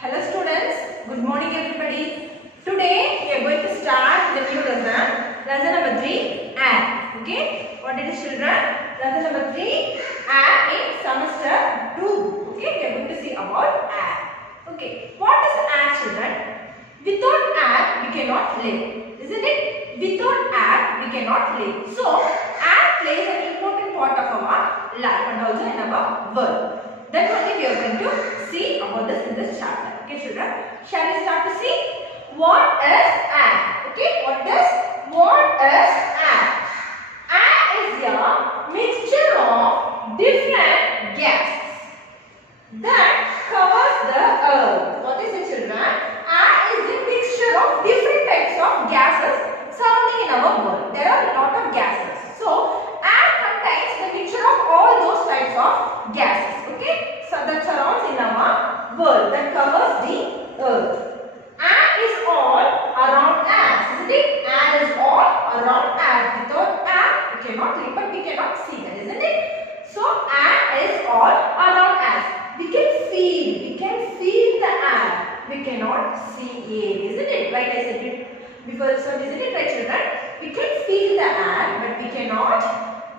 Hello students, good morning everybody. Today we are going to start the new lesson number 3, add. Okay, what it is children? Lesson number 3, add in semester 2. Okay, we are going to see about add. Okay, what is add children? Without add we cannot live, isn't it? Without add we cannot live. So, add plays an important part of our life and also in our world. That only we are going to see about this in this chapter. Okay, children. Shall we start to see what is add? Okay, what is add? Add is a mixture of different gases that covers the earth. What is it, children? Add is a mixture of different types of gases surrounding in our world. There are a lot of gases. So, add contains the mixture of all those types of gases. Okay, so that surrounds in our world, that covers the earth. Air is all around us, isn't it? Air is all around us. Without air, we cannot live, but we cannot see that, isn't it? So air is all around us. We can feel the air. We cannot see it, isn't it? Right? I said it before, so isn't it right, children? We can feel the air, but we cannot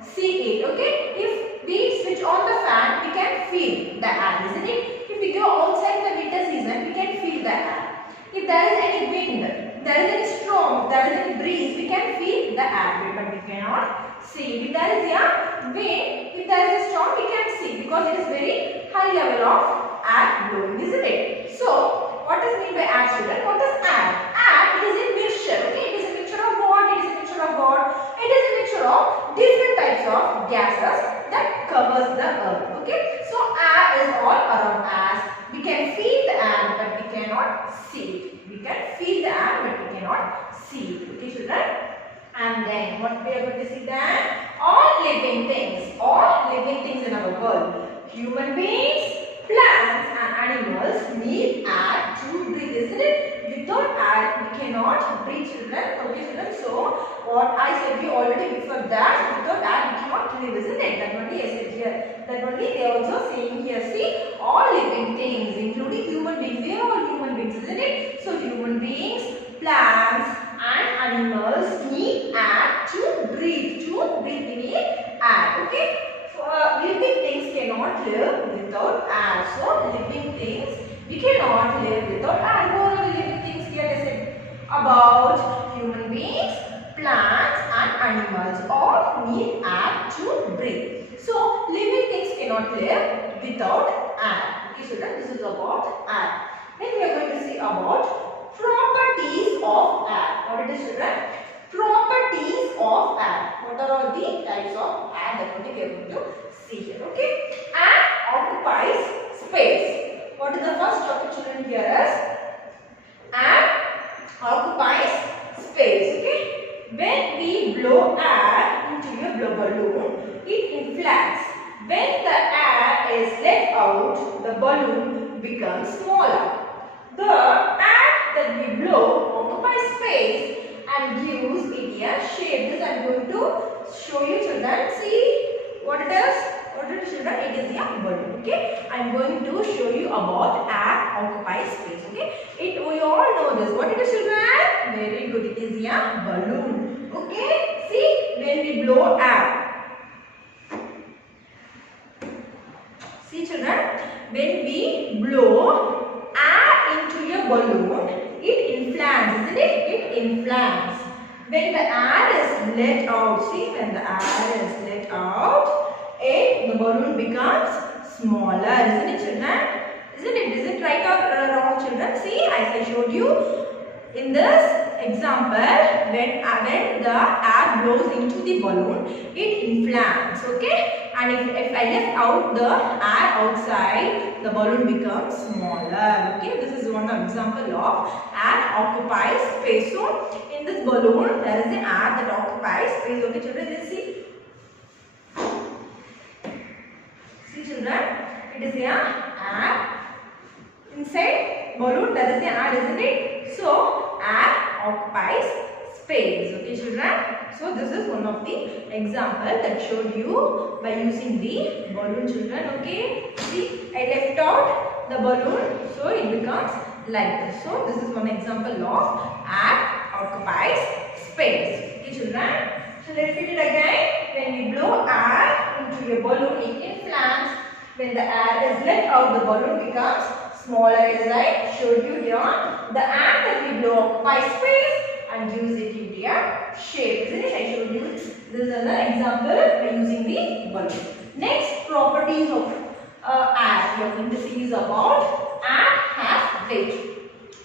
see it. Okay? If we switch on the fan, we can feel the air, isn't it? If we go outside the winter season, we can feel the air. If there is any wind, there is any storm, there is any breeze, we can feel the air, but we cannot see. If there is a wind, if there is a storm, we can see because it is very high level of air blowing, isn't it? So, what is meant by air, children? What is air? Air, it is a mixture. Okay, it is a mixture of what? It is a mixture of what? It is a mixture of different types of gases that covers the earth. Okay, so air is all around us. We can feel the air, but we cannot see it. We can feel the air, but we cannot see it. Okay, children. And then what we are going to see then? All living things in our world. Human beings, plants, and animals need air to breathe, isn't it? Without air, we cannot breathe, children. Okay, children. So, what I said you already before that, without air, we cannot live, isn't it? That only I said here. That only they are also saying here. See, all living things, including human beings. We are all human beings, isn't it? So, human beings, plants, and animals need air to breathe. We need air. Okay. Living things cannot live without air. So, living things, we cannot live without air. What are the living things here? They said about human beings, plants, and animals. All need air to breathe. So, living things cannot live without air. Okay, children, this is about air. Then we are going to see about properties of air. What it is, children? Properties of air. What are all the types of air that we are going to see here? Okay. Air occupies space. What is the first topic, children? Here is air occupies space. Okay. When we blow air into a balloon, it inflates. When the air is let out, the balloon becomes smaller. The air that we blow occupies space and gives it a shape. This I am going to show you, children. See what it is. What it is, children? It is a balloon. Okay. I am going to show you about air occupies space. Okay. We all know this. What it is, children? Very good. It is a balloon. Okay. See, when we blow air. See, children, when we blow air into a balloon, it inflates, isn't it? It inflates. When the air is let out, see, when the air is let out, the balloon becomes smaller, isn't it, children? Isn't it? Is it right or wrong, children? See, as I showed you in this example, when the air blows into the balloon, it inflates, okay? And if I left out the air outside, the balloon becomes smaller, okay? This is one example of air occupies space. So, in this balloon, there is the air that occupies space, okay, children? Let's see. See, children, it is the air. Inside balloon, there is the air, isn't it? So, air occupies space. Okay, children. So, this is one of the example that showed you by using the balloon, children. Okay. See, I left out the balloon, so it becomes lighter. So this is one example of air occupies space. Okay children, so let's repeat it again. When we blow air into a balloon, it inflates. When the air is let out, the balloon becomes smaller, as I showed you here. The air that we blow occupies space and gives it into a shape. Isn't it? I showed you. This is another example by using the balloon. Next properties of air we are going to see is about air has weight.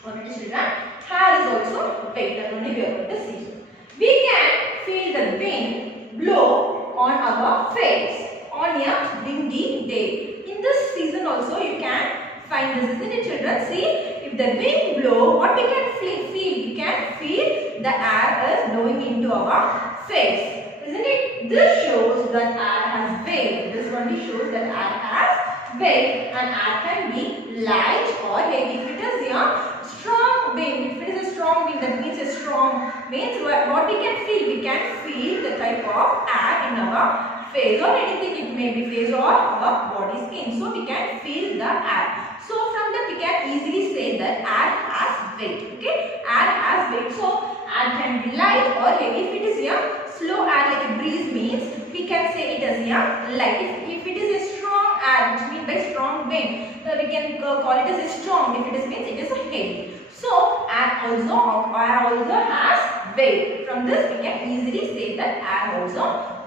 Alright children, air is also weight. That only we are going to see. We can feel the wind blow on our face on a windy day. In this season also you can find this, isn't it children? See, if the wind blow, what we can feel? We can feel the air is blowing into our face, isn't it? This shows that air has weight. This only shows that air has weight, and air can be light or heavy. If it is a strong wind, if it is a strong wind, that means a strong means what we can feel? We can feel the type of air in our face or anything. It may be face or our body skin. So we can feel the air. So from that we can easily say that air has weight. Okay, air has weight. So air can be light or heavy. If it is a slow air like a breeze means we can say it as a light. If it is a strong air, which means by strong wind, we can call it as a storm. If it is means it is a heavy. So air also has weight. From this we can easily say that air also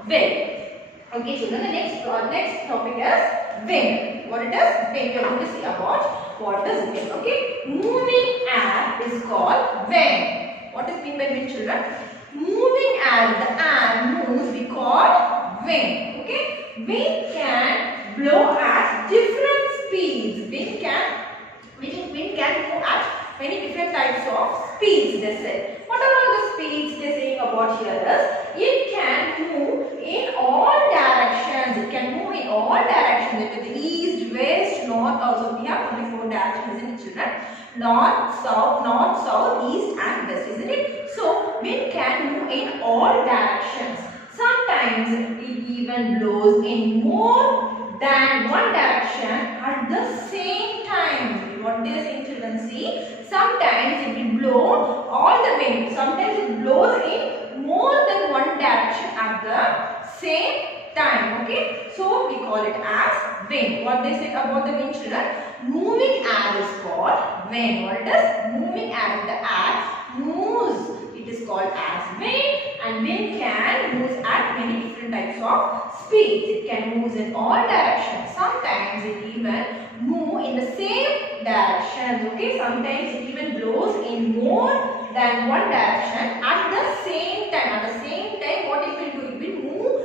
weight. Okay, children, the next topic is wind. What it is? Wind. We are going to see about what is wind. Okay, moving air is called wind. What is mean by wind, children? Moving air, the air moves, we call wind. Okay, wind can blow at different speeds. Wind can move at many different types of speeds. They said. What are all the speeds they saying about here is? It can move in all directions. It can move in all directions. It is east, west, north. Also, we have only 4 directions, isn't it, children? North, south, east, and west, isn't it? So, wind can move in all directions. Sometimes it even blows in more than one direction at the same time. What they are saying, children, see? Sometimes it will blow all the way. Sometimes it blows in more than one direction at the same time. Okay, so we call it as wind. What they said about the wind, children? Moving air is called wind. What it is? Moving air. The air moves. It is called as wind, and wind can move at many different types of speeds. It can move in all directions. Sometimes it even move in the same direction. Okay, sometimes it even blows in more than one direction at the same time. At the same time, what it will do? It will move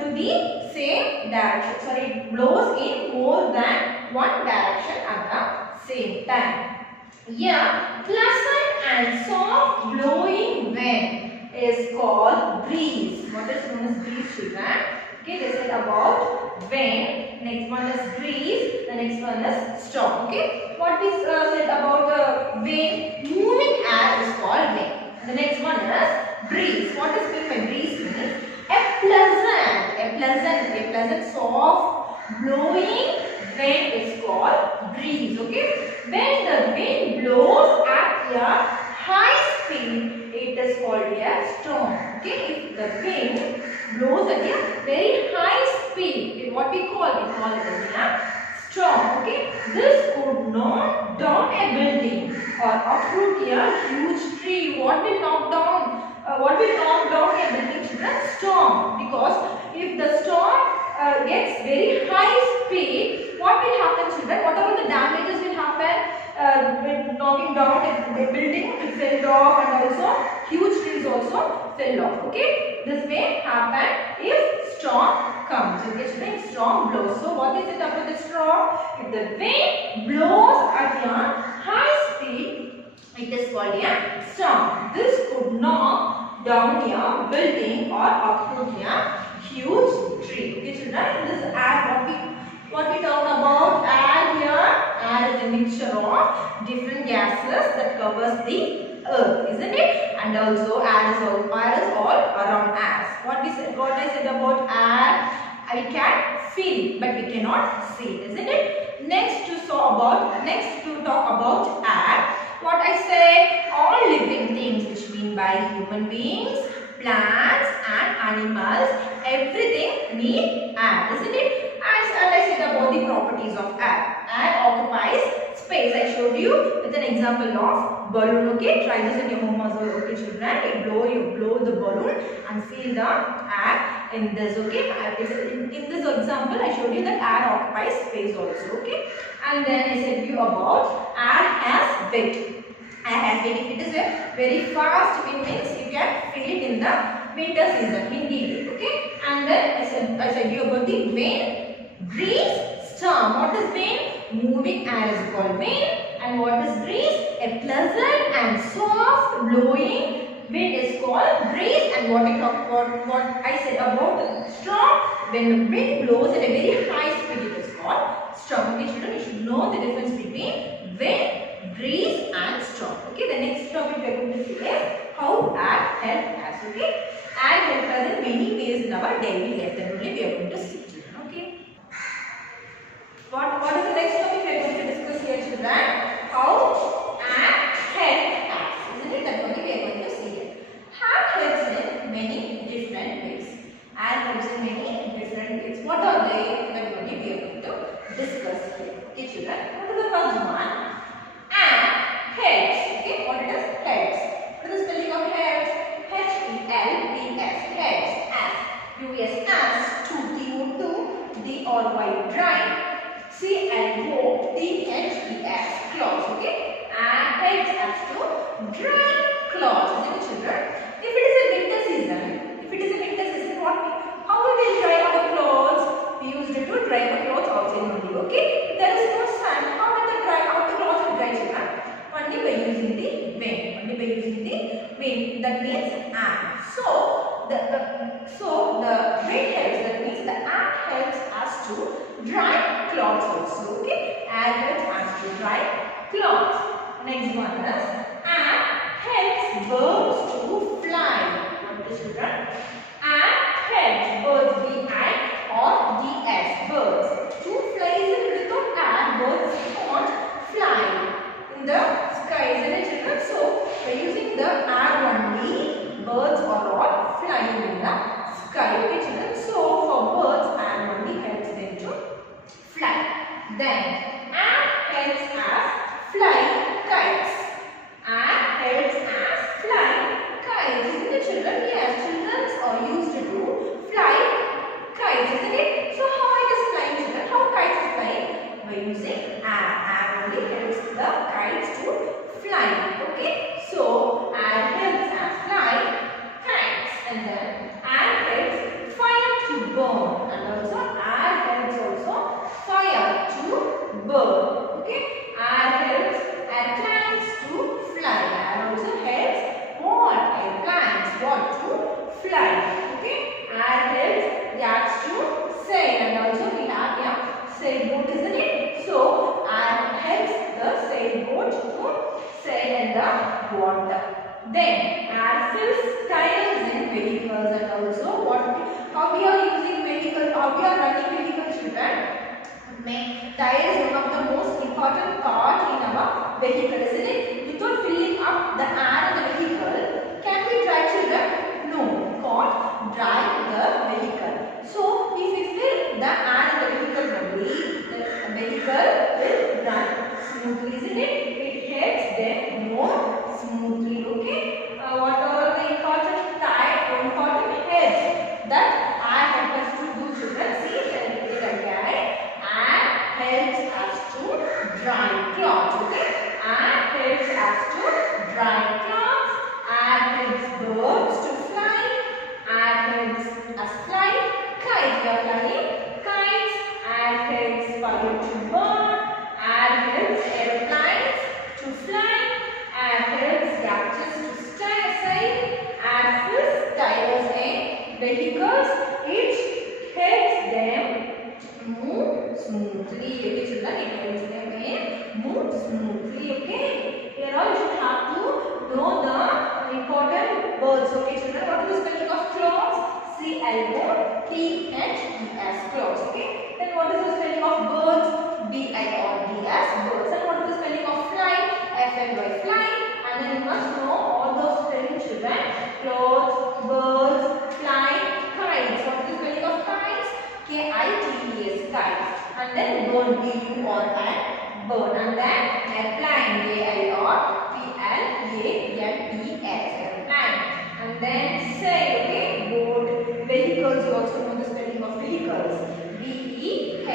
to the same direction. Sorry, it blows in more than one direction at the same time. Yeah, pleasant and soft blowing wind is called breeze. What is known as breeze, children? Okay, they said about wind. Next one is breeze. The next one is storm. Okay, what is said about the wind? Moving air is called wind. The next one is breeze. What is meant by breeze? Means a pleasant, soft blowing wind is called breeze. Okay, when the wind blows at a high speed, it is called a storm. Okay, if the wind blows at a very high speed, what we call it as a storm. Okay, this could knock down a building or uproot a huge tree. What will knock down? What will knock down a building, children? Storm. Because if the storm gets very high speed, what will happen, children? Whatever the damages will happen, with knocking down a building will fell off, and also huge trees also fell off. Okay, this may happen if storm comes. Okay, children, if storm blows. So what is it about the storm? If the wind blows at a high speed, it is called a storm. This could knock down a building or uproot a huge tree. Okay, children, this air, what we talk about air here. Air is a mixture of different gases that covers the earth, isn't it? And also air is all around us. What I said about air, we can feel it, but we cannot see it, isn't it? Next to talk about air. What I said, all living things, which mean by human beings, plants and animals, everything need air, isn't it? And I said about the properties of air. Air occupies space. I showed you with an example of balloon. Okay, try this in your home as well. Okay, children, you blow the balloon and feel the air in this. Okay, in this example, I showed you that air occupies space also. Okay, and then I said you about air has weight. Air has weight. If it is a very fast wind means you can feel it in the winter season, windy day. Okay, and then I said you about the wind, breeze, storm. What is wind? Moving air is called wind. And what is breeze? A pleasant and soft blowing wind is called breeze. And what I said about the storm, when the wind blows at a very high speed, it is called storm. Okay, children, you should know the difference between wind, breeze and storm. Okay, the next topic we are going to see is how air helps us. Okay, air helps us in many ways in our daily life. That only we are going to see, children. Okay. What is the next topic we are going to discuss here, children? How air helps us. Isn't it? That only we are going to see here. Air helps in many different ways. Air helps in many different ways. What are they? That only we are going to discuss here. Okay, children. What is the first one? Air helps. Okay, what it is? Helps. What is the spelling of helps? H-E-L-P-S. Helps. As. U-S-S. To D-O-2. D-R-Y. Dry. C-L-O-T-H-E-S. Clothes. Okay. And helps us to dry clothes. Isn't it, children? If it is a winter season, how we will dry our clothes? We used it to dry our clothes outside only. Okay. If there is no sun, how will the clothes will dry, children? Only by using the wind. That means air. So the wind helps. That means the air helps us to dry clothes also. Okay, air helps us to dry clothes. Next one is air helps birds to fly. What is, children? Air helps birds, B-I or D-S, birds to fly. Without air, birds can't fly in the sky, isn't it, children? So by using the air only, birds are all flying in the sky. Okay, children. So for birds, air only helps them to fly. Then air helps us fly kites. Air helps us fly kites. Isn't it, children? Yes, children are used to fly kites, isn't it? So how it is flying, children? How kites is flying? By using air. Air only helps the kites to fly. Okay. So air helps us fly kites. And then air helps fire to burn. And also air helps also fire to burn. Okay. Air helps airplanes to fly. Air also helps what? Airplanes what to fly. Okay. Air helps yachts to sail. And also we have here sailboat, isn't it? So air helps the sailboat to sail in the water. Then air fills tires in vehicles. And also how we are using vehicle, how we are running vehicles, children. Tire is one of the most important part in our vehicle, isn't it? Without filling up the air in the vehicle, can we drive, children? No, can't drive the vehicle. So if we fill the air in the vehicle only, the vehicle will run smoothly, isn't it? It helps them more smoothly. Okay. What are the important helps that air helps us to do, children? See, shall we read again? Air helps us to dry clothes. Okay. Air helps us to dry clothes. Air helps birds to fly. Air helps us fly kites. We are flying kites. Air helps fire to burn. Air helps airplanes to fly. Air helps yachts to sail. Air fills tires in vehicles. It helps them move smoothly. Okay, children, it helps them move smoothly. Okay, here all you should have to know the important words. Okay, children, what is the spelling of clothes? C-L-O-T-H-E-S, clothes. Okay. Then what is the spelling of birds? B-I-R-D-S, birds. And what is the spelling of fly? F-L-Y, fly. And then you must know all those spelling, children. Clothes, birds, fly, kites. What is the spelling of kites? K-I-T-E-S, kites. And then bird, B-U-R-N, bird. And then airplane, A-I-R-P-L-A-N-E-S, airplane. And then sail, okay, boat. Vehicles, you also know the spelling of vehicles. V-E-H-I-C-L-E-S,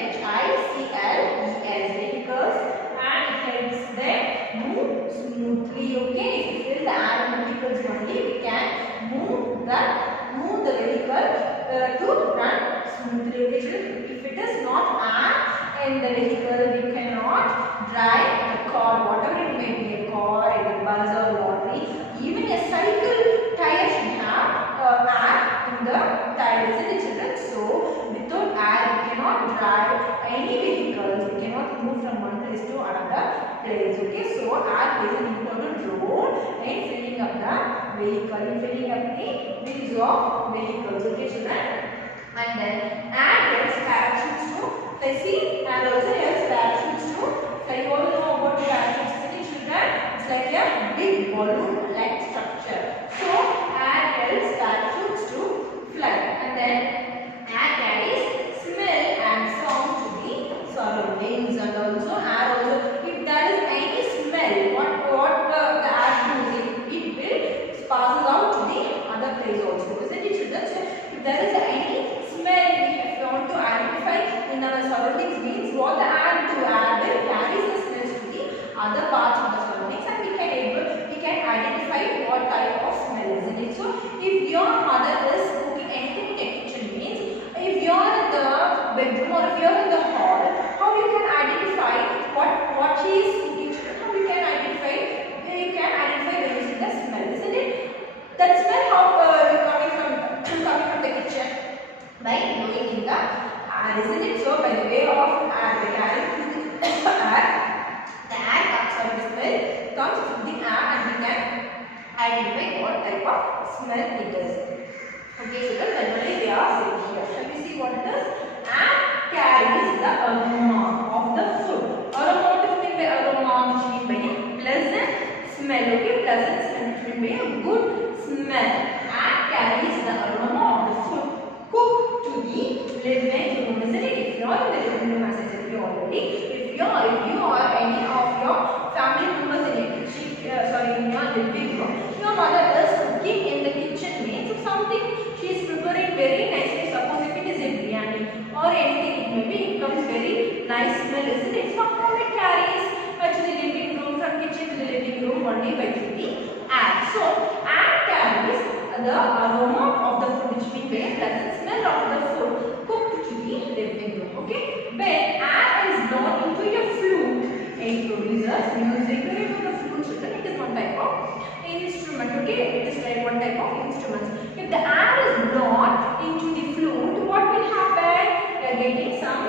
vehicles. And it helps them move smoothly, okay. If you fill the air in vehicles only, we can move the vehicle to run smoothly, okay. If it is not air in the vehicle, we cannot drive the car, whatever it may be, a car, a bus or lorry, even a cycle tire should have air in the tire, isn't it, children? So without air we cannot drive any vehicles, we cannot move from one place to another place, okay. So air plays an important role in filling up the vehicle, in filling up the wheels of vehicles, okay, children. And then air helps parachutes to fly, and also helps parachutes to fly. You all know about parachutes, isn't it, children? It's like a big balloon-like structure. So air helps parachutes to fly. And then air carries smell and sound to the surroundings. And also air also, if there is any smell, what the air does, it will passes out to the other place also, isn't it, children? So if there is any smell, if you want to identify in our surroundings, means what the air do, air will carry the smells to the other parts of the surroundings, and we can identify what type of smell, isn't it? So if your mother is cooking anything in the kitchen, means if you are in the bedroom or if you are in the hall, how you can identify what she is cooking? How you can identify? You can identify by using the smell, isn't it? That smell how coming from the kitchen by blowing in the air, isn't it? So by the way of air, the carrying through the air, the smell comes through the air, and we can identify what type of smell it is. Okay, so generally they are said here. Shall we see what it is? Air carries the aroma of the food. Aroma, what is meant by aroma? Which means by a pleasant smell. Okay, pleasant smell, which means by a good smell. Air carries the aroma of the food cooked to the living room, isn't it? If you are in the living room, as I said you already, if you or any of your family members in your kitchen, in your living room, your mother is cooking in the kitchen, means something she is preparing very nicely. Suppose if it is a biryani or anything, it may be, it comes very nice smell, isn't it? So how it carries to the living room, from kitchen to the living room, only by the air. So air carries the aroma of the food, which means very pleasant smell of the food cooked to the living room. Okay, when air is blown into your flute, it produces music. Do you know the flute, children? It is one type of instrument. Okay, it is like one type of instrument. If the air is blown into the flute, what will happen? We are getting some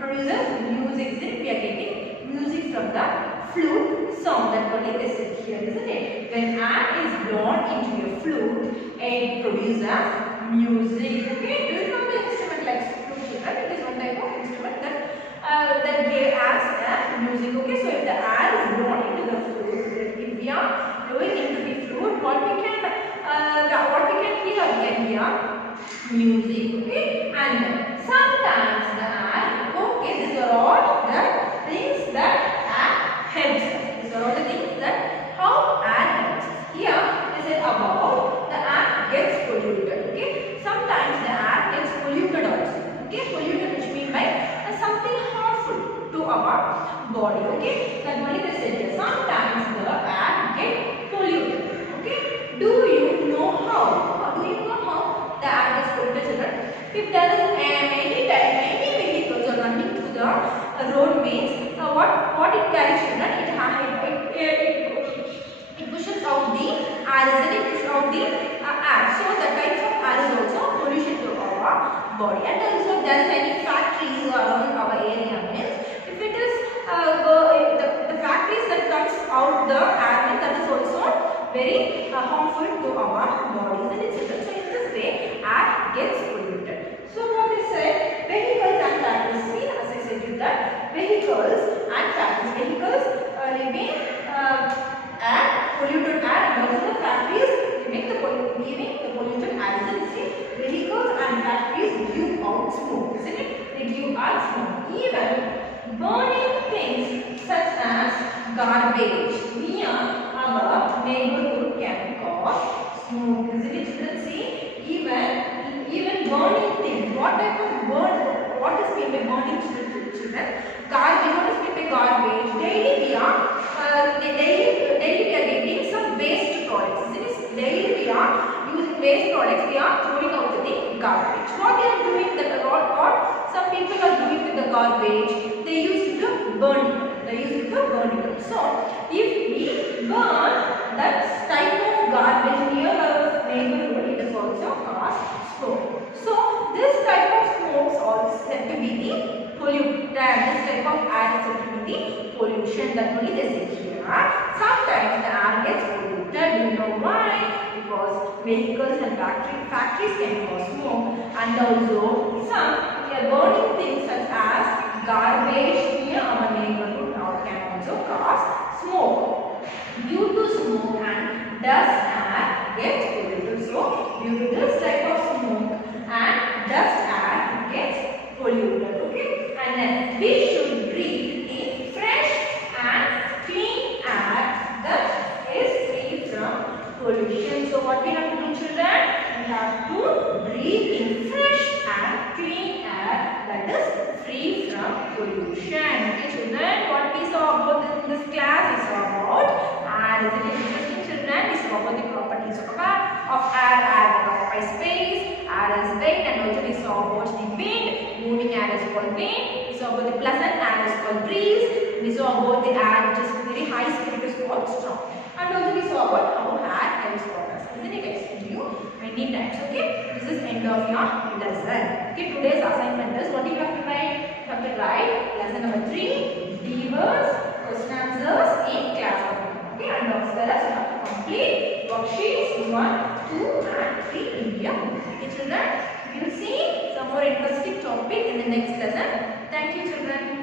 produces music. We are getting music from the flute sound. That's what it is here, isn't it? When air is blown into your flute, it produces music. Okay, do you know the instrument like flute, children? It is one type of instrument that gives us music. Okay, so if the air is blown into the flute, if we are blowing into the flute, what we can hear? We can hear music. Okay, and sometimes the air. Okay, these are all the things that air helps us. These are all the things that how air helps us. Here is it about the air gets polluted. Okay, sometimes the air gets polluted also. Okay, polluted, which means by something harmful to our body. Okay, that only they said here. Sometimes the air gets polluted. Okay, do you know how? Do you know how the air gets polluted, children? If there is many vehicles are running through the road, means what it carries, children? It pushes out the air, isn't it? Pushes out the air. So the types of air is also pollution to our body. And also if there is any factories around our area, means if it is the factories that comes out the air, means that is also very harmful to our body, isn't it? So in this way, air gets polluted. So what they said, vehicles and factories. See, as I said you that vehicles and factories. Vehicles leaving polluted air, and also the factories leaving the polluted air. See, vehicles and factories give out smoke. Isn't it? They give out smoke. Even burning things such as garbage near our neighborhood can cause smoke. Isn't it, children? See, even burning things. What type of burn? What is meant by burning, children? Garbage. What is meant by garbage? Daily we are getting some waste products. Isn't it? Daily we are using waste products. We are throwing out the garbage. What they are doing that what some people are doing with the garbage? They use it to burn it. They use it to burn it. So if we burn that type of garbage near our neighborhood, it is also cause smoke. So this type of smokes also said to be the pollutant. This type of air is said to be the pollution. That only they say here. Sometimes the air gets polluted. Do you know why? Because vehicles and factories can cause smoke, and also some burning things such as garbage near our neighborhood can also cause smoke. Due to smoke and dust, air gets polluted. So due to this type of smoke and dust, air gets polluted. Okay, and then we should breathe in fresh and clean air that is free from pollution. So what we have to do, children? We have to breathe in fresh and clean air that is free from pollution. Okay, children, what we saw about in this class is about air. Is it interesting, children? We saw about the properties of air. Air occupies space, air is weight, and also we saw about the wind. Moving air is called wind. We saw about the pleasant air is called breeze. We saw about the air which is very high speed is called storm. And also we saw about how air helps for us. Isn't it? I explained to you many times. Okay, this is end of your lesson. Okay, today's assignment is what you have to write. You have to write lesson number 3, Devers question answers in class 1. Okay, and as well as you have to complete worksheets 1, 2 and 3 in your book. Okay, children, we will see some more interesting topic in the next lesson. Thank you, children.